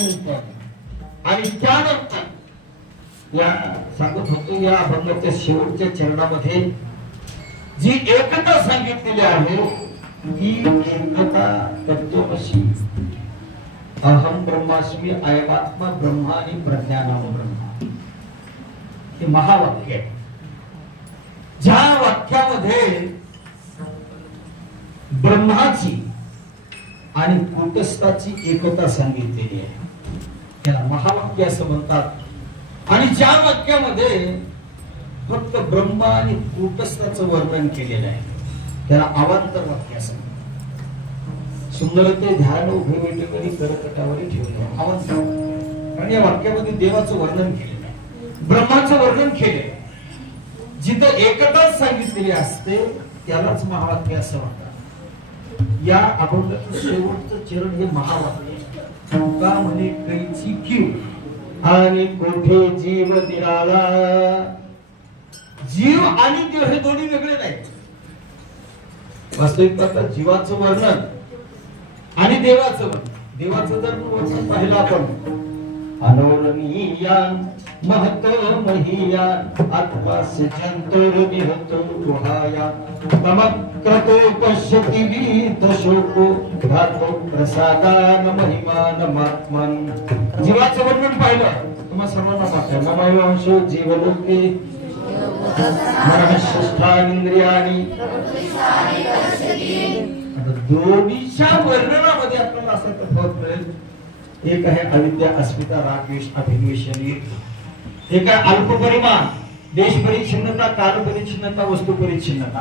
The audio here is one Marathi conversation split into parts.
नंतर आणि त्यानंतर या सांगत होतो या अभंगाच्या शेवटच्या चरणामध्ये जी एकता सांगितलेली आहे ती एकता तत्वमसी अहम ब्रह्मास्मी अयमात्मा ब्रह्मानी प्रज्ञानाम ब्रह्मा हे महावाक्य आहे. ज्या वाक्यामध्ये ब्रह्माची आणि कूटस्थाची एकता सांगितलेली आहे त्याला महावाक्य असं म्हणतात. आणि ज्या वाक्यामध्ये फक्त ब्रह्म आणि कूटस्थाचं वर्णन केलेलं आहे त्याला अवांतर वाक्य असं म्हणतात. सुंदर ते ध्यान उभे वेटेवरी करकटावरी ठेवले अवांतर. कारण या वाक्यामध्ये देवाचं वर्णन केलेलं आहे, ब्रह्माचं वर्णन केले. जिथं एकता सांगितलेली असते त्यालाच महावाक्य असं म्हणतात. या अभंगाचं शेवटचं चरण हे महावाक्य का म्हणे कैची कीव आणि कोठे जीव निराळा. जीव आणि देव हे दोन्ही वेगळे नाहीत. वास्तविक पाहता जीवाचं वर्णन आणि देवाचं वर्णन. देवाचं जर वर्णन पाहिलं आपण अनोरणीयान महत्वमहीयान आत्मास्य जंतोर निहतो गुहायान तमक्रतो पश्यति वीतशोको धातो प्रसादान महिमानमात्मन. जीवाचं वर्णन पाहिलं तुम्हा सर्वांना माहिती आहे. ममांशो जीवलोके मनःष्ठानींद्रियाणि. दोन्हीच्या वर्णनामध्ये आपल्याला असा तफावत मिळेल. एक आहे अविद्या अस्मिता रागद्वेष अभिनिवेशनी. एक आहे अल्पपरिमाण देश परिच्छिन्नता काल परिच्छिन्नता वस्तू परिच्छिन्नता.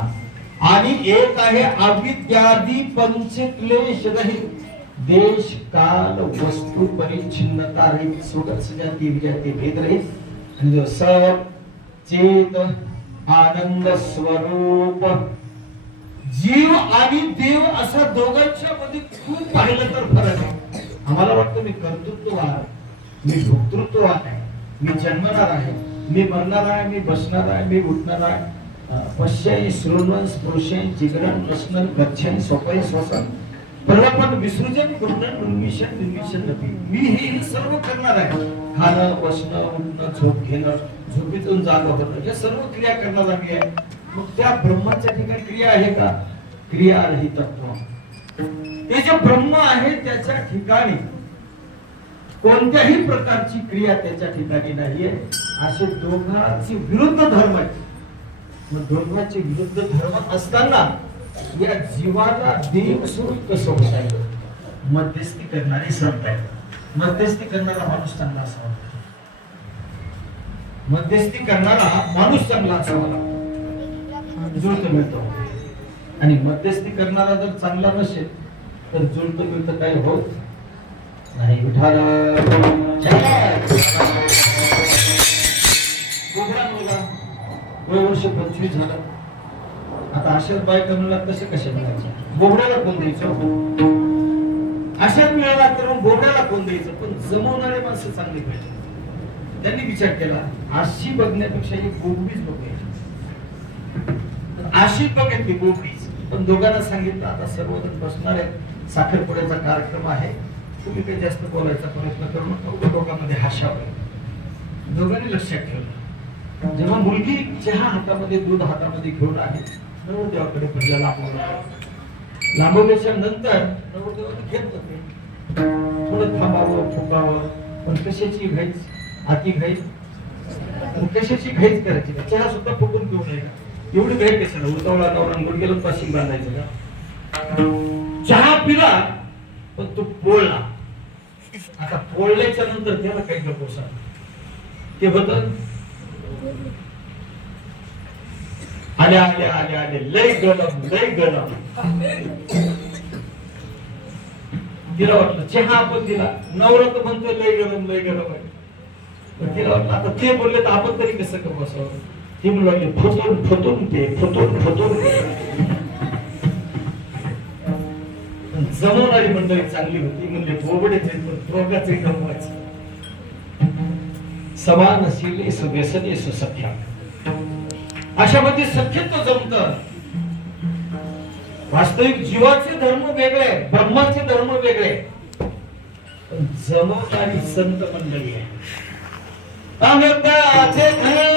आणि एक आहे अविद्यादी पंचक्लेश रहित देश काल वस्तू परिच्छिन्नता रहित सुगत सजाती विजाती भेद रहित आणि जो सब चेत आनंद स्वरूप. जीव आणि देव असा दोघांच्या मध्ये खूप पाहिलं तर फरक आहे. आम्हाला वाटतं मी कर्तृत्ववान, मी भोक्तृत्ववान आहे, मी जन्मणार आहे, मी मरणार आहे, मी बसणार आहे, मी उठणार आहे. पश्याई श्रोणन स्पृशन जिगरण रसनन गच्छन स्वपाई श्वसन प्रलपन विसृजन गुणन उन्मिशन निर्मिशन नपी. मी हे सर्व करणार आहे. खाणं बसणं उठणं झोप घेणं झोपेतून जागं होणं या सर्व क्रिया करणारा मी आहे. मग त्या ब्रह्माच्या ठिकाणी क्रिया आहे का? क्रिया रहित तत्व. ते जे ब्रह्म आहे त्याच्या ठिकाणी कोणत्याही प्रकारची क्रिया त्याच्या ठिकाणी नाहीये. असे दोघांचे विरुद्ध धर्म आहेत. मग दोघांचे विरुद्ध धर्म असताना या जीवाला देव स्वरूप कसं होता येईल? मध्यस्थी करणारे संत आहेत. मध्यस्थी करणारा माणूस चांगला असावा. मध्यस्थी करणारा माणूस चांगला असावा जुळत मिळतो. आणि मध्यस्थी करणारा जर चांगला नसेल तर जुळत मिळत काही होत नाही. वय वर्ष 25 झालं. आता अशाच बायका मिळाला तसे कशा मिळायचं? बोबड्याला कोण द्यायचं? अशाच मिळाला तर मग बोबड्याला कोण द्यायचं? पण जमवणारे माणसं चांगली पाहिजे. त्यांनी विचार केला अशी बघण्यापेक्षा ही बोबडीच बघायची. अशी बघितली बोबडीच. पण दोघांना सांगितलं आता सर्वजण बसणार आहेत, साखरपुड्याचा कार्यक्रम आहे, तुम्ही काही जास्त बोलायचा प्रयत्न करू नका, दोघांमध्ये हास्यावर. दोघांनी लक्षात ठेवलं. जेव्हा मुलगी चहा हातामध्ये दूध हातामध्ये घेऊन आली नवरदेवाकडे पहिला लांबवल्याच्या नंतर नवरदेवाने घेत होते. थोडं थांबावं फुकावं पण कशाची घाईच? अति घाईच. कशाची घाईच करायची का? चहा सुद्धा फुकून घेऊ नये का? एवढी घाई कशाला? उतावळा नवरा गुडघ्याला पाशिंग बांधायचं का? चहा पिला पण तो पोळला. आता पोळल्याच्या नंतर त्याला काही गपोसा ते होत आल्या आल्या आल्या आले लय गरम लय गरम. तिला वाटलं चहा आपण दिला, नवरा तर म्हणतोय लय गरम आहे. पण तिला वाटलं आता ते बोलले तर आपण तरी कसं गपोसावं. ती म्हणू लागली फुतून फुतून ते फुतून फुतून ते. जमवणारी मंडळी चांगली होती. म्हणजे बोबडेच दोघांचे गमवायचे. समानशीले सुव्यसने सुसख्या अशा मध्ये सख्यत्व जमत. वास्तविक जीवाचे धर्म वेगळे, ब्रह्माचे धर्म वेगळे. जमवणारी संत मंडळी आहे. अमृताचे घर